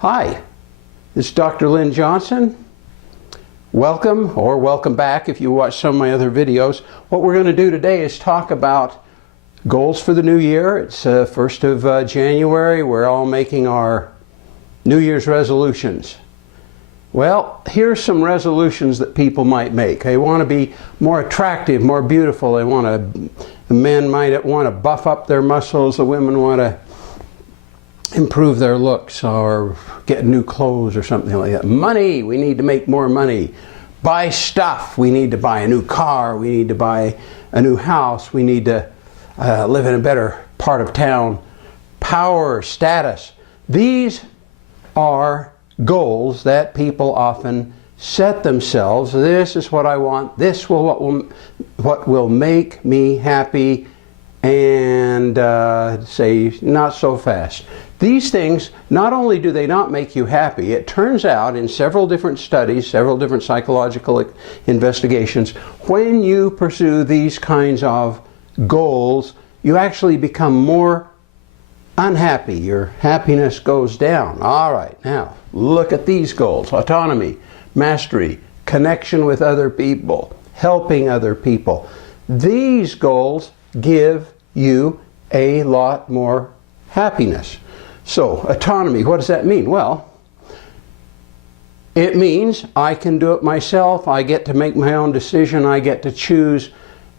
Hi, this is Dr. Lynn Johnson. Welcome, or welcome back if you watch some of my other videos. What we're going to do today is talk about goals for the new year. It's 1st of January. We're all making our New Year's resolutions. Well, here's some resolutions that people might make. They want to be more attractive, more beautiful. The men might want to buff up their muscles. The women want to improve their looks or get new clothes or something like that. Money, we need to make more money. Buy stuff, we need to buy a new car, we need to buy a new house, we need to live in a better part of town. Power, status, these are goals that people often set themselves. This is what I want, this will what will make me happy, and say not so fast. These things, not only do they not make you happy, it turns out in several different studies, several different psychological investigations, when you pursue these kinds of goals, you actually become more unhappy. Your happiness goes down. All right, now look at these goals: autonomy, mastery, connection with other people, helping other people. These goals give you a lot more happiness. So, autonomy, what does that mean? Well, it means I can do it myself. I get to make my own decision. I get to choose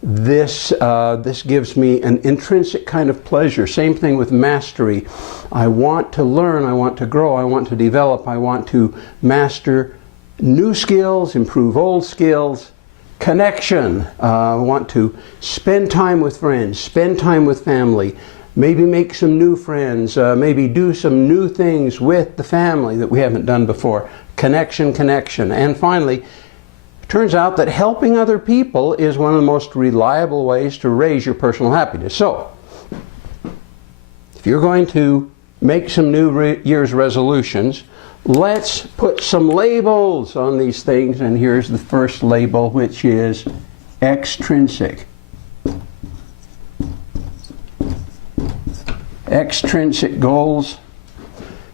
this. This gives me an intrinsic kind of pleasure. Same thing with mastery. I want to learn. I want to grow. I want to develop. I want to master new skills, improve old skills. Connection. I want to spend time with friends, spend time with family. Maybe make some new friends, maybe do some new things with the family that we haven't done before. Connection, connection. And finally, it turns out that helping other people is one of the most reliable ways to raise your personal happiness. So, if you're going to make some New Year's resolutions, let's put some labels on these things. And here's the first label, which is extrinsic. Extrinsic goals.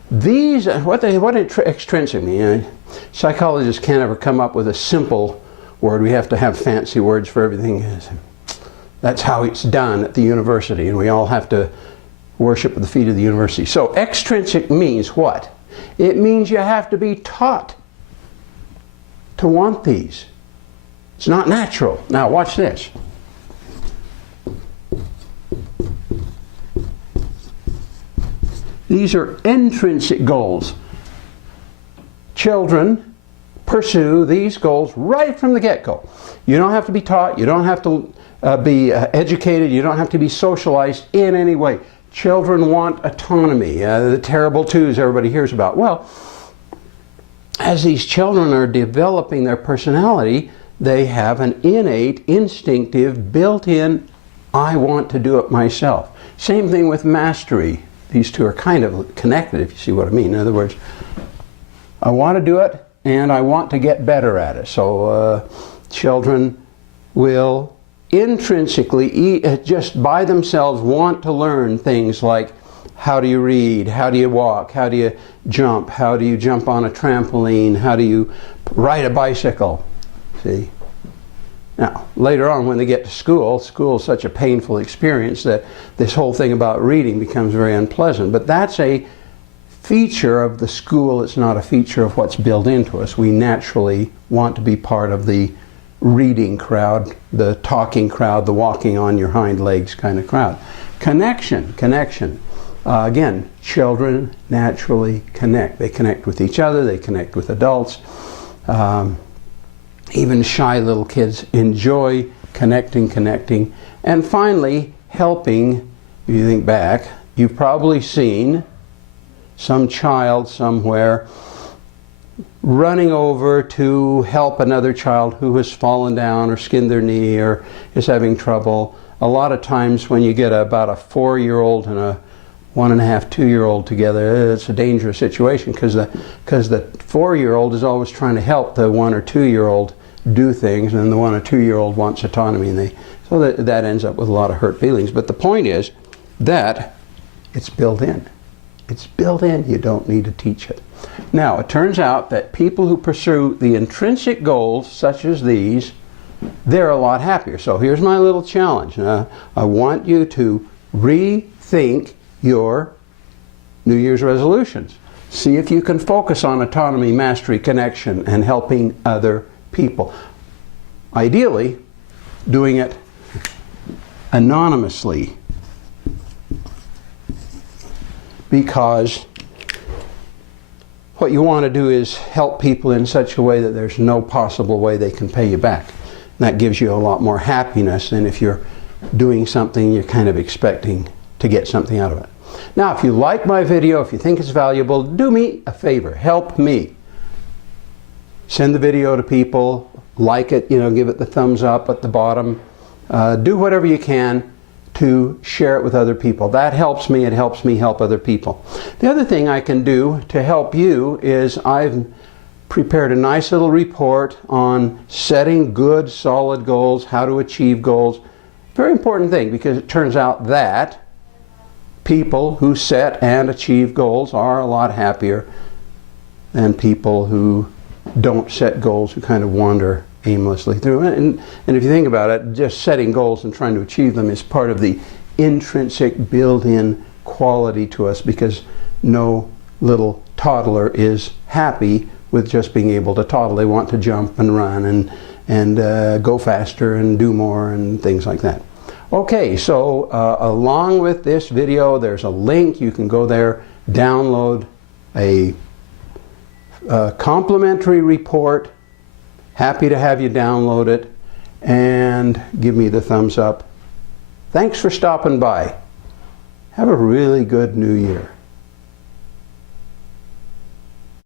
These, what extrinsic mean? Psychologists can't ever come up with a simple word. We have to have fancy words for everything. That's how it's done at the university, and we all have to worship at the feet of the university. So extrinsic means what? It means you have to be taught to want these. It's not natural. Now watch this. These are intrinsic goals. Children pursue these goals right from the get-go. You don't have to be taught, you don't have to be educated, you don't have to be socialized in any way. Children want autonomy, the terrible twos everybody hears about. Well, as these children are developing their personality, they have an innate, instinctive, built-in, I want to do it myself. Same thing with mastery. These two are kind of connected, if you see what I mean. In other words, I want to do it and I want to get better at it. So children will intrinsically, just by themselves, want to learn things like how do you read, how do you walk, how do you jump on a trampoline, how do you ride a bicycle. See? Now, later on when they get to school is such a painful experience that this whole thing about reading becomes very unpleasant. But that's a feature of the school. It's not a feature of what's built into us. We naturally want to be part of the reading crowd, the talking crowd, the walking on your hind legs kind of crowd. Connection. Again, children naturally connect. They connect with each other. They connect with adults. Even shy little kids enjoy connecting. And finally, helping. If you think back, you've probably seen some child somewhere running over to help another child who has fallen down or skinned their knee or is having trouble. A lot of times when you get about a 4-year-old and a 1.5, 2-year-old together, it's a dangerous situation because the 4-year-old is always trying to help the 1 or 2-year-old do things, and the 1 or 2-year-old wants autonomy, and so that ends up with a lot of hurt feelings. But the point is that it's built in. It's built in. You don't need to teach it. Now, it turns out that people who pursue the intrinsic goals, such as these, they're a lot happier. So here's my little challenge. I want you to rethink your New Year's resolutions. See if you can focus on autonomy, mastery, connection, and helping other people. Ideally, doing it anonymously, because what you want to do is help people in such a way that there's no possible way they can pay you back. And that gives you a lot more happiness than if you're doing something you're kind of expecting to get something out of it. Now, if you like my video, if you think it's valuable, do me a favor. Help me. Send the video to people, like it, give it the thumbs up at the bottom. Do whatever you can to share it with other people. That helps me. It helps me help other people. The other thing I can do to help you is I've prepared a nice little report on setting good, solid goals, how to achieve goals. Very important thing, because it turns out that people who set and achieve goals are a lot happier than people who don't set goals, who kind of wander aimlessly through it. And if you think about it, just setting goals and trying to achieve them is part of the intrinsic built-in quality to us, because no little toddler is happy with just being able to toddle. They want to jump and run and go faster and do more and things like that. Okay, so along with this video, there's a link. You can go there, download a complimentary report. Happy to have you download it, and give me the thumbs up. Thanks for stopping by. Have a really good New Year.